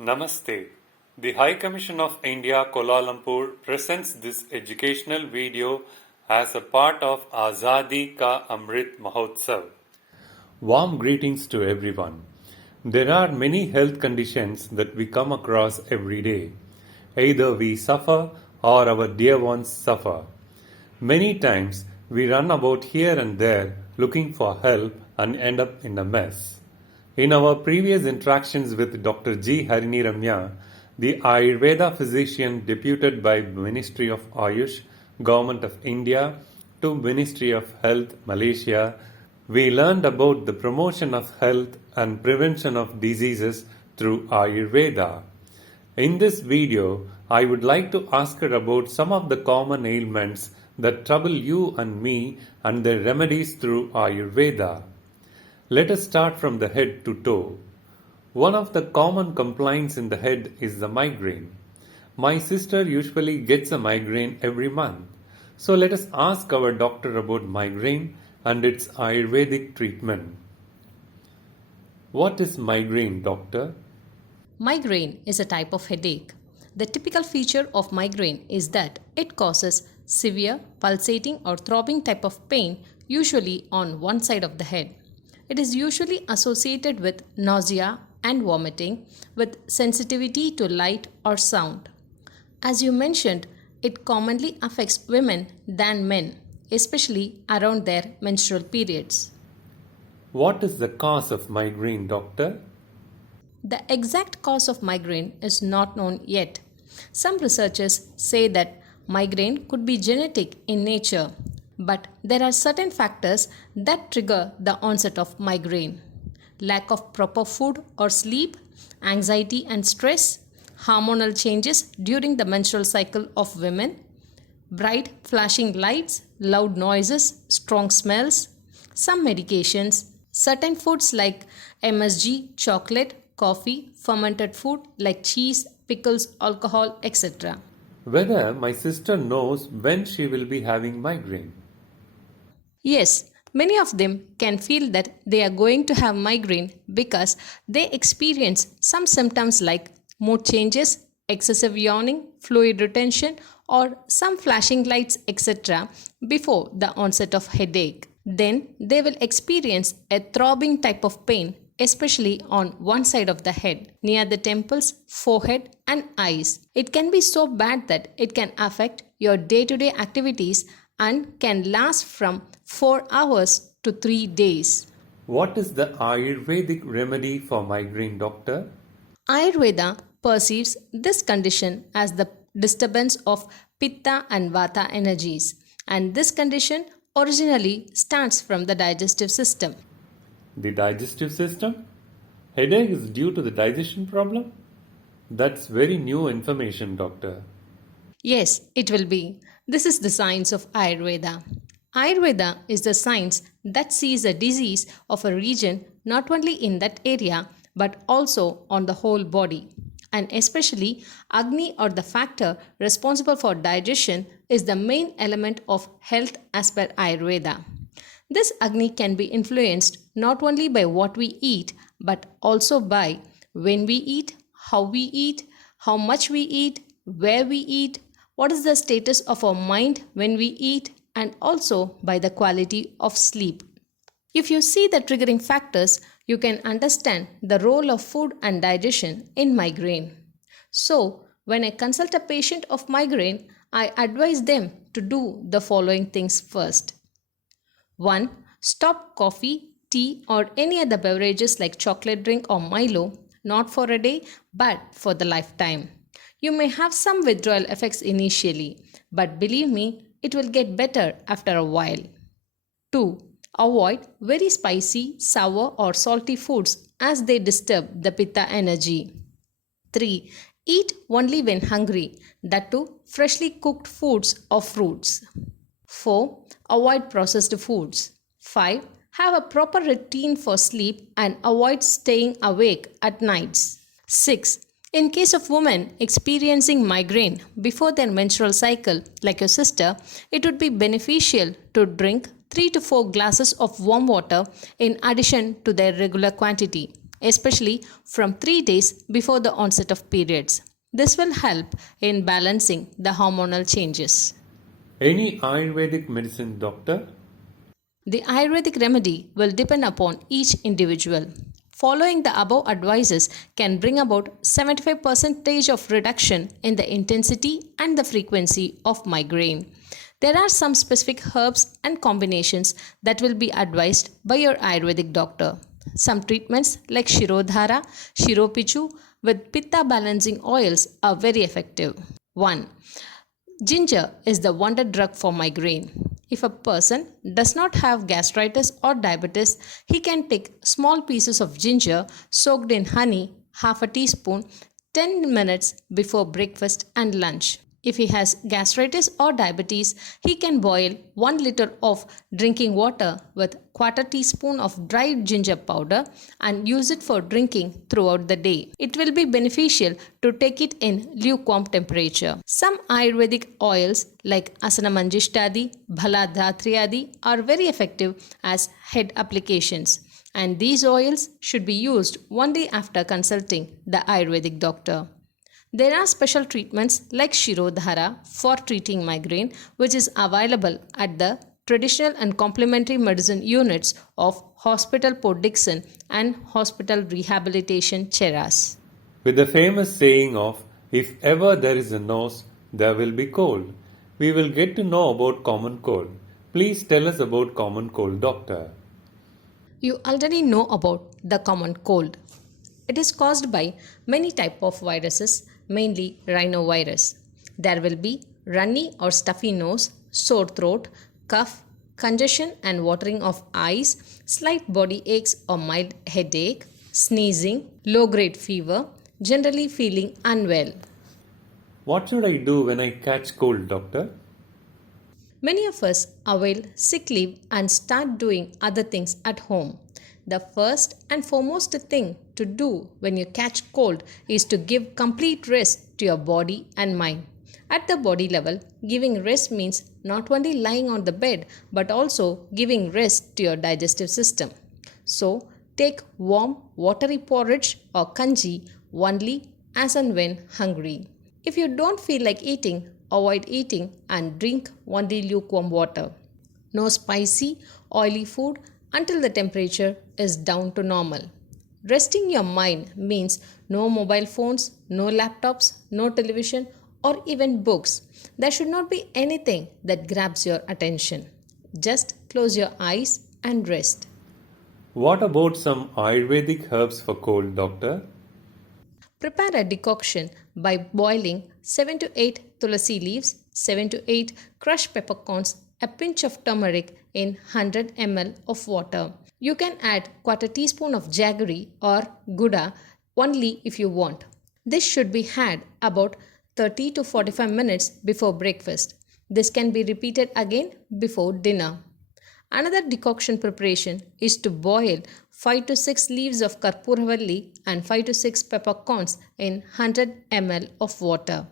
Namaste. The High Commission of India, Kuala Lumpur presents this educational video as a part of Azadi Ka Amrit Mahotsav. Warm greetings to everyone. There are many health conditions that we come across every day. Either we suffer or our dear ones suffer. Many times we run about here and there looking for help and end up in a mess. In our previous interactions with Dr. G. Harini Ramya, the Ayurveda physician deputed by Ministry of Ayush, Government of India to Ministry of Health, Malaysia, we learned about the promotion of health and prevention of diseases through Ayurveda. In this video, I would like to ask her about some of the common ailments that trouble you and me and their remedies through Ayurveda. Let us start from the head to toe. One of the common complaints in the head is the migraine. My sister usually gets a migraine every month. So let us ask our doctor about migraine and its Ayurvedic treatment. What is migraine, doctor? Migraine is a type of headache. The typical feature of migraine is that it causes severe, pulsating or throbbing type of pain, usually on one side of the head. It is usually associated with nausea and vomiting with sensitivity to light or sound. As you mentioned, it commonly affects women than men, especially around their menstrual periods. What is the cause of migraine, doctor? The exact cause of migraine is not known yet. Some researchers say that migraine could be genetic in nature, but there are certain factors that trigger the onset of migraine. Lack of proper food or sleep, anxiety and stress, hormonal changes during the menstrual cycle of women, bright flashing lights, loud noises, strong smells, some medications, certain foods like MSG, chocolate, coffee, fermented food like cheese, pickles, alcohol, etc. Whether my sister knows when she will be having migraine. Yes, many of them can feel that they are going to have migraine because they experience some symptoms like mood changes, excessive yawning, fluid retention, or some flashing lights, etc. before the onset of headache. Then they will experience a throbbing type of pain, especially on one side of the head, near the temples, forehead, and eyes. It can be so bad that it can affect your day-to-day activities and can last from 4 hours to 3 days. What is the Ayurvedic remedy for migraine, doctor? Ayurveda perceives this condition as the disturbance of Pitta and Vata energies, and this condition originally starts from the digestive system. The digestive system? Headache is due to the digestion problem? That's very new information, doctor. Yes, it will be. This is the science of Ayurveda. Ayurveda is the science that sees a disease of a region not only in that area but also on the whole body. And especially Agni, or the factor responsible for digestion, is the main element of health as per Ayurveda. This Agni can be influenced not only by what we eat but also by when we eat, how much we eat, where we eat, what is the status of our mind when we eat, and also by the quality of sleep. If you see the triggering factors, you can understand the role of food and digestion in migraine. So, when I consult a patient of migraine, I advise them to do the following things first. 1. Stop coffee, tea, or any other beverages like chocolate drink or Milo, not for a day but for the lifetime. You may have some withdrawal effects initially, but believe me, it will get better after a while. 2. Avoid very spicy, sour or salty foods as they disturb the Pitta energy. 3. Eat only when hungry, that too freshly cooked foods or fruits. 4. Avoid processed foods. 5. Have a proper routine for sleep and avoid staying awake at nights. 6. In case of women experiencing migraine before their menstrual cycle, like your sister, it would be beneficial to drink 3 to 4 glasses of warm water in addition to their regular quantity. especially from 3 days before the onset of periods. This will help in balancing the hormonal changes. Any Ayurvedic medicine, doctor? The Ayurvedic remedy will depend upon each individual. Following the above advices can bring about 75% of reduction in the intensity and the frequency of migraine. There are some specific herbs and combinations that will be advised by your Ayurvedic doctor. Some treatments like Shirodhara, Shiropichu with Pitta balancing oils are very effective. 1. Ginger is the wonder drug for migraine. If a person does not have gastritis or diabetes, he can take small pieces of ginger soaked in honey, half a teaspoon, 10 minutes before breakfast and lunch. If he has gastritis or diabetes, he can boil 1 liter of drinking water with quarter teaspoon of dried ginger powder and use it for drinking throughout the day. It will be beneficial to take it in lukewarm temperature. Some Ayurvedic oils like Asanamanjishtadi, Bhaladhatriyadi are very effective as head applications, and these oils should be used only after consulting the Ayurvedic doctor. There are special treatments like Shirodhara for treating migraine, which is available at the traditional and complementary medicine units of Hospital Port Dickson and Hospital Rehabilitation Cheras. With the famous saying of, if ever there is a nose, there will be cold, we will get to know about common cold. Please tell us about common cold, doctor. You already know about the common cold. It is caused by many types of viruses, mainly rhinovirus. There will be runny or stuffy nose, sore throat, cough, congestion and watering of eyes, slight body aches or mild headache, sneezing, low-grade fever, generally feeling unwell. What should I do when I catch cold, doctor? Many of us avail sick leave and start doing other things at home. The first and foremost thing to do when you catch cold is to give complete rest to your body and mind. At the body level, giving rest means not only lying on the bed but also giving rest to your digestive system. So, take warm, watery porridge or kanji only as and when hungry. If you don't feel like eating, avoid eating and drink only lukewarm water. No spicy, oily food until the temperature is down to normal. Resting your mind means no mobile phones, no laptops, no television, or even books. There should not be anything that grabs your attention. Just close your eyes and rest. What about some Ayurvedic herbs for cold, doctor? Prepare a decoction by boiling 7 to 8 tulasi leaves, 7 to 8 crushed peppercorns, a pinch of turmeric in 100 ml of water. You can add quarter teaspoon of jaggery or gouda only if you want. This should be had about 30 to 45 minutes before breakfast. This can be repeated again before dinner. Another decoction preparation is to boil 5 to 6 leaves of Karpuravalli and 5 to 6 peppercorns in 100 ml of water.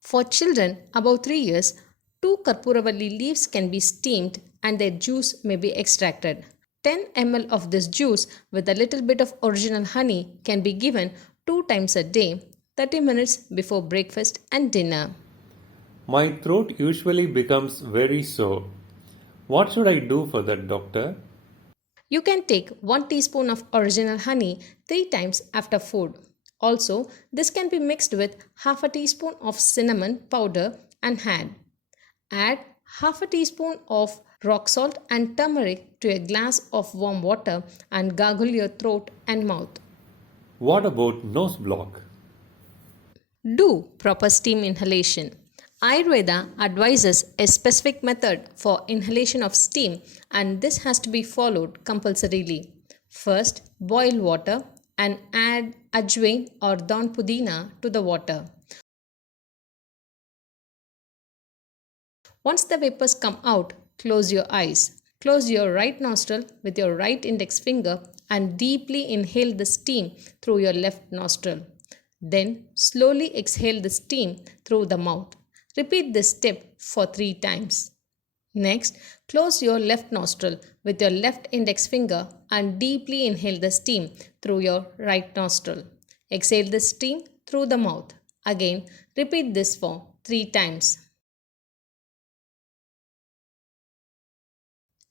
For children above 3 years, 2 Karpuravalli leaves can be steamed and their juice may be extracted. 10 ml of this juice with a little bit of original honey can be given 2 times a day, 30 minutes before breakfast and dinner. My throat usually becomes very sore. What should I do for that, doctor? You can take 1 teaspoon of original honey 3 times after food. Also, this can be mixed with half a teaspoon of cinnamon powder and had. Add half a teaspoon of rock salt and turmeric to a glass of warm water and gargle your throat and mouth. What about nose block? Do proper steam inhalation. Ayurveda advises a specific method for inhalation of steam, and this has to be followed compulsorily. First, boil water and add ajwain or dawn pudina to the water. Once the vapors come out, close your eyes. Close your right nostril with your right index finger and deeply inhale the steam through your left nostril. Then slowly exhale the steam through the mouth. Repeat this step for 3 times. Next, close your left nostril with your left index finger and deeply inhale the steam through your right nostril. Exhale the steam through the mouth. Again, repeat this for 3 times.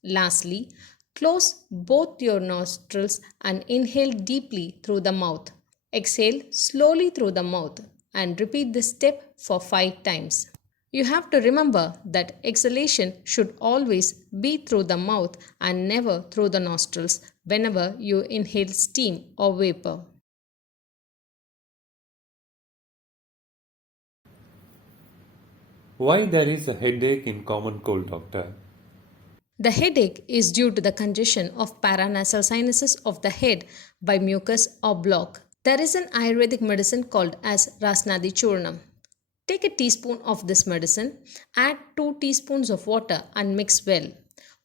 Lastly, close both your nostrils and inhale deeply through the mouth. Exhale slowly through the mouth and repeat this step for 5 times. You have to remember that exhalation should always be through the mouth and never through the nostrils whenever you inhale steam or vapor. Why there is a headache in common cold, doctor? The headache is due to the congestion of paranasal sinuses of the head by mucus or block. There is an Ayurvedic medicine called as Rasnadi Churnam. Take a teaspoon of this medicine, add 2 teaspoons of water and mix well.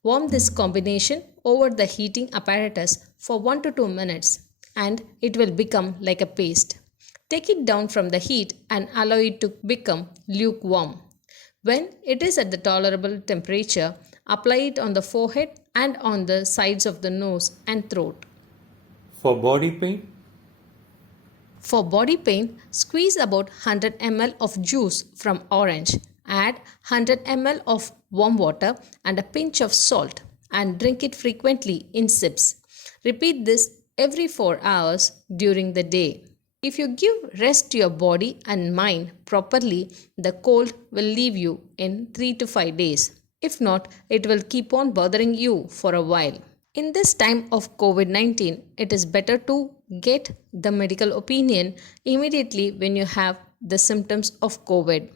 Warm this combination over the heating apparatus for 1 to 2 minutes and it will become like a paste. Take it down from the heat and allow it to become lukewarm. When it is at the tolerable temperature, apply it on the forehead and on the sides of the nose and throat. For body pain? For body pain, squeeze about 100 ml of juice from orange. Add 100 ml of warm water and a pinch of salt and drink it frequently in sips. Repeat this every 4 hours during the day. If you give rest to your body and mind properly, the cold will leave you in 3 to 5 days. If not, it will keep on bothering you for a while. In this time of COVID-19, it is better to get the medical opinion immediately when you have the symptoms of COVID.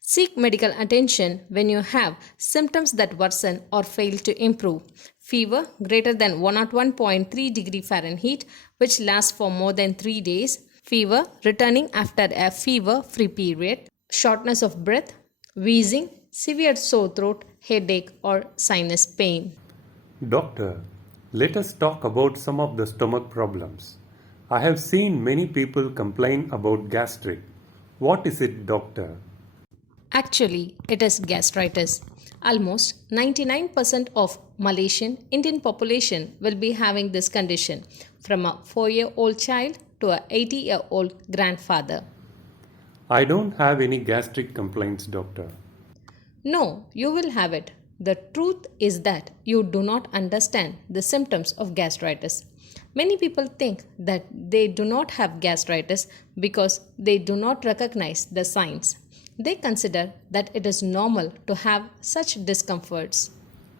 Seek medical attention when you have symptoms that worsen or fail to improve. Fever greater than 101.3 degree Fahrenheit, which lasts for more than 3 days. Fever returning after a fever-free period. Shortness of breath, wheezing, severe sore throat, headache or sinus pain. Doctor, let us talk about some of the stomach problems. I have seen many people complain about gastric. What is it, doctor? Actually, it is gastritis. Almost 99% of Malaysian Indian population will be having this condition, from a 4-year-old child to a 80-year-old grandfather. I don't have any gastric complaints, doctor. No, you will have it. The truth is that you do not understand the symptoms of gastritis. Many people think that they do not have gastritis because they do not recognize the signs. They consider that it is normal to have such discomforts.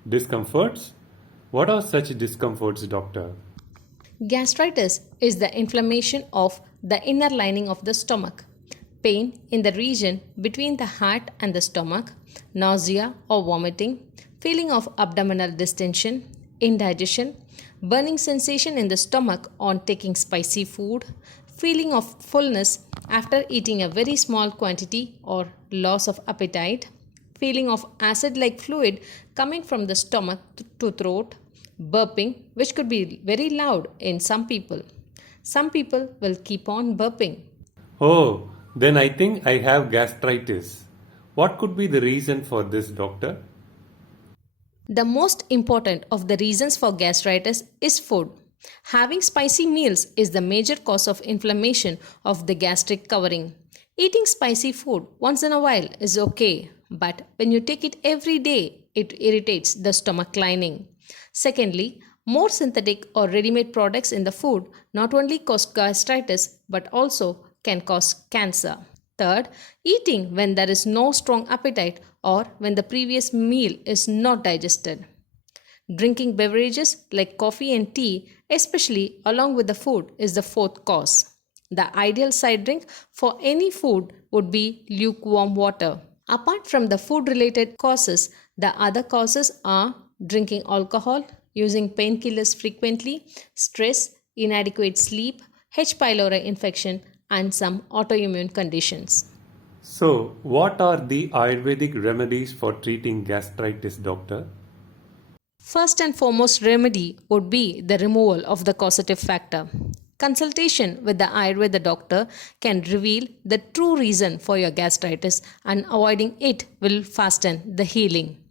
Discomforts? What are such discomforts, doctor? Gastritis is the inflammation of the inner lining of the stomach, pain in the region between the heart and the stomach, nausea or vomiting, feeling of abdominal distension, indigestion, burning sensation in the stomach on taking spicy food, feeling of fullness after eating a very small quantity or loss of appetite, feeling of acid-like fluid coming from the stomach to throat, burping, which could be very loud in some people. Some people will keep on burping. Oh, then I think I have gastritis. What could be the reason for this, doctor? The most important of the reasons for gastritis is food. Having spicy meals is the major cause of inflammation of the gastric covering. Eating spicy food once in a while is okay, but when you take it every day, it irritates the stomach lining. Secondly, more synthetic or ready-made products in the food not only cause gastritis but also can cause cancer. Third, eating when there is no strong appetite or when the previous meal is not digested. Drinking beverages like coffee and tea, especially along with the food, is the fourth cause. The ideal side drink for any food would be lukewarm water. Apart from the food related causes, the other causes are drinking alcohol, using painkillers frequently, stress, inadequate sleep, H. pylori infection, and some autoimmune conditions. So, what are the Ayurvedic remedies for treating gastritis, doctor? First and foremost remedy would be the removal of the causative factor. Consultation with the Ayurveda doctor can reveal the true reason for your gastritis, and avoiding it will fasten the healing.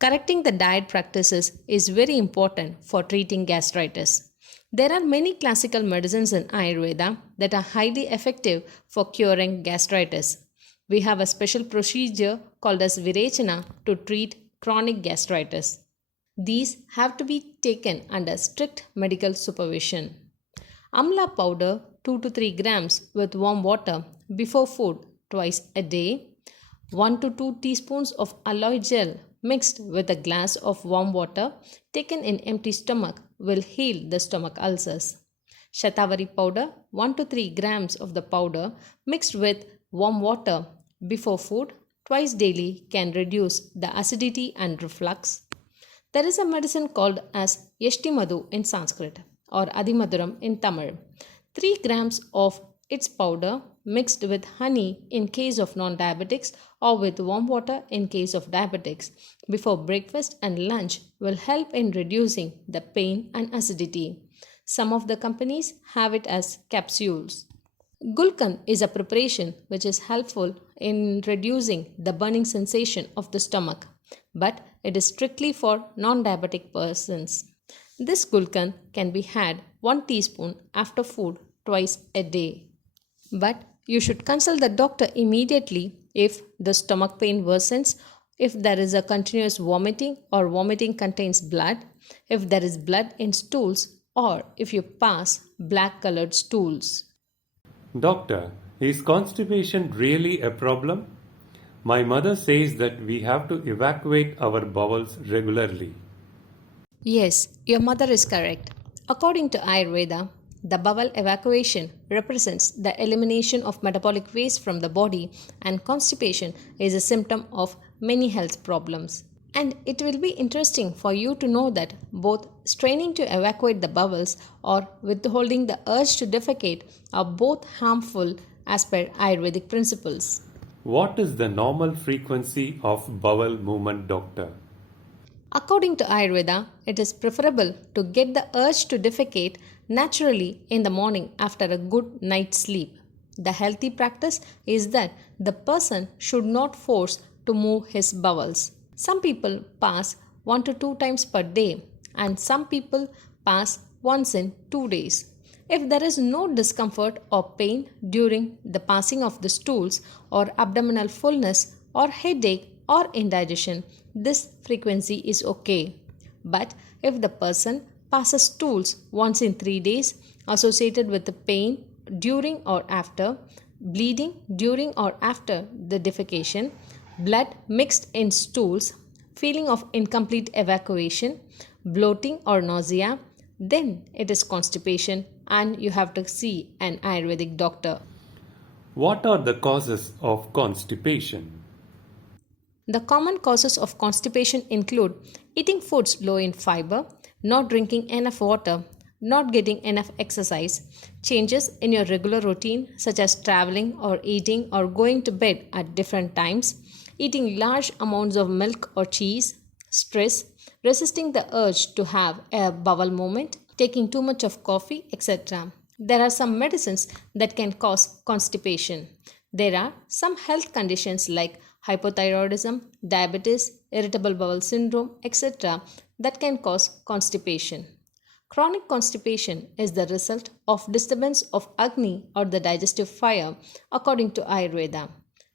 Correcting the diet practices is very important for treating gastritis. There are many classical medicines in Ayurveda that are highly effective for curing gastritis. We have a special procedure called as Virechana to treat chronic gastritis. These have to be taken under strict medical supervision. Amla powder 2 to 3 grams with warm water before food twice a day. 1 to 2 teaspoons of aloe gel mixed with a glass of warm water taken in empty stomach will heal the stomach ulcers. Shatavari powder 1 to 3 grams of the powder mixed with warm water before food twice daily can reduce the acidity and reflux. There is a medicine called as Yashtimadu in Sanskrit or Adimaduram in Tamil. 3 grams of its powder mixed with honey in case of non-diabetics or with warm water in case of diabetics before breakfast and lunch will help in reducing the pain and acidity. Some of the companies have it as capsules. Gulkan is a preparation which is helpful in reducing the burning sensation of the stomach, but it is strictly for non-diabetic persons. This gulkan can be had 1 teaspoon after food twice a day. But you should consult the doctor immediately if the stomach pain worsens, if there is a continuous vomiting or vomiting contains blood, if there is blood in stools, or if you pass black colored stools. Doctor, is constipation really a problem? My mother says that we have to evacuate our bowels regularly. Yes, your mother is correct. According to Ayurveda, the bowel evacuation represents the elimination of metabolic waste from the body, and constipation is a symptom of many health problems. And it will be interesting for you to know that both straining to evacuate the bowels or withholding the urge to defecate are both harmful as per Ayurvedic principles. What is the normal frequency of bowel movement, doctor? According to Ayurveda, it is preferable to get the urge to defecate naturally in the morning after a good night's sleep. The healthy practice is that the person should not force to move his bowels. Some people pass 1 to 2 times per day, and some people pass once in 2 days. If there is no discomfort or pain during the passing of the stools, or abdominal fullness, or headache, or indigestion, this frequency is okay. But if the person passes stools once in 3 days associated with the pain during or after, bleeding during or after the defecation, blood mixed in stools, feeling of incomplete evacuation, bloating or nausea, then it is constipation and you have to see an Ayurvedic doctor. What are the causes of constipation? The common causes of constipation include eating foods low in fiber, not drinking enough water, not getting enough exercise, changes in your regular routine such as traveling or eating or going to bed at different times, eating large amounts of milk or cheese, stress, resisting the urge to have a bowel movement, taking too much of coffee, etc. There are some medicines that can cause constipation. There are some health conditions like hypothyroidism, diabetes, irritable bowel syndrome, etc. that can cause constipation. Chronic constipation is the result of disturbance of Agni or the digestive fire according to Ayurveda.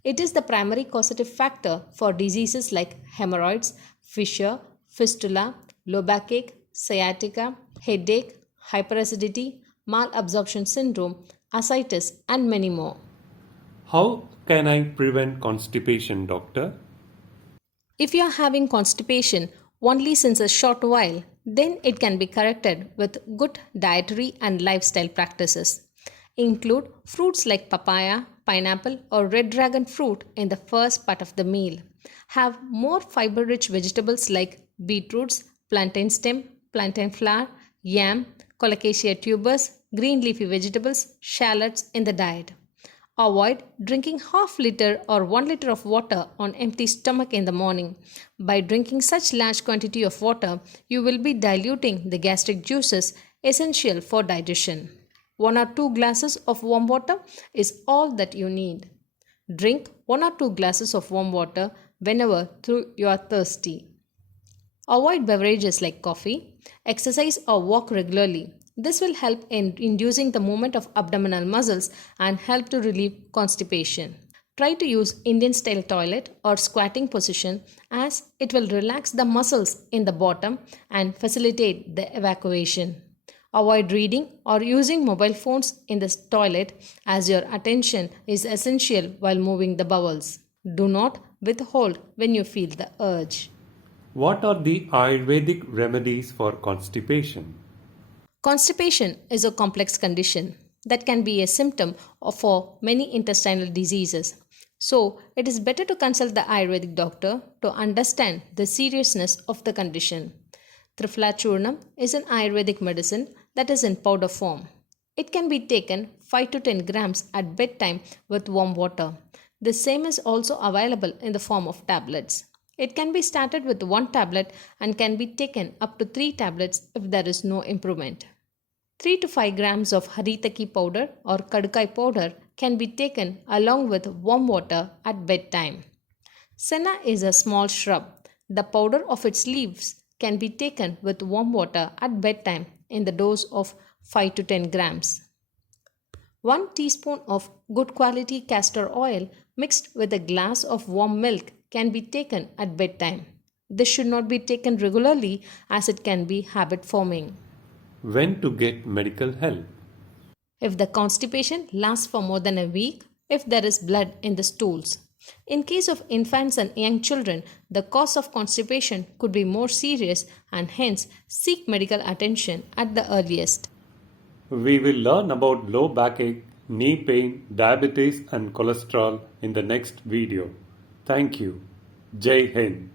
It is the primary causative factor for diseases like hemorrhoids, fissure, fistula, low backache, sciatica, headache, hyperacidity, malabsorption syndrome, ascites, and many more. How can I prevent constipation, doctor? If you are having constipation only since a short while, then it can be corrected with good dietary and lifestyle practices. Include fruits like papaya, pineapple, or red dragon fruit in the first part of the meal. Have more fiber rich vegetables like beetroots, plantain stem, plantain flower, yam, colocasia tubers, green leafy vegetables, shallots in the diet. Avoid drinking half liter or 1 liter of water on empty stomach in the morning. By drinking such large quantity of water, you will be diluting the gastric juices essential for digestion. 1 or 2 glasses of warm water is all that you need. Drink 1 or 2 glasses of warm water whenever you are thirsty. Avoid beverages like coffee. Exercise or walk regularly. This will help in inducing the movement of abdominal muscles and help to relieve constipation. Try to use Indian style toilet or squatting position as it will relax the muscles in the bottom and facilitate the evacuation. Avoid reading or using mobile phones in the toilet as your attention is essential while moving the bowels. Do not withhold when you feel the urge. What are the Ayurvedic remedies for constipation? Constipation is a complex condition that can be a symptom for many intestinal diseases. So, it is better to consult the Ayurvedic doctor to understand the seriousness of the condition. Triflachurnam is an Ayurvedic medicine that is in powder form. It can be taken 5 to 10 grams at bedtime with warm water. The same is also available in the form of tablets. It can be started with 1 tablet and can be taken up to 3 tablets if there is no improvement. 3 to 5 grams of Haritaki powder or Kadukai powder can be taken along with warm water at bedtime. Senna is a small shrub. The powder of its leaves can be taken with warm water at bedtime in the dose of 5 to 10 grams. 1 teaspoon of good quality castor oil mixed with a glass of warm milk can be taken at bedtime. This should not be taken regularly as it can be habit forming. When to get medical help? If the constipation lasts for more than a week, if there is blood in the stools. In case of infants and young children, the cause of constipation could be more serious and hence seek medical attention at the earliest. We will learn about low backache, knee pain, diabetes, and cholesterol in the next video. Thank you. Jai Hind.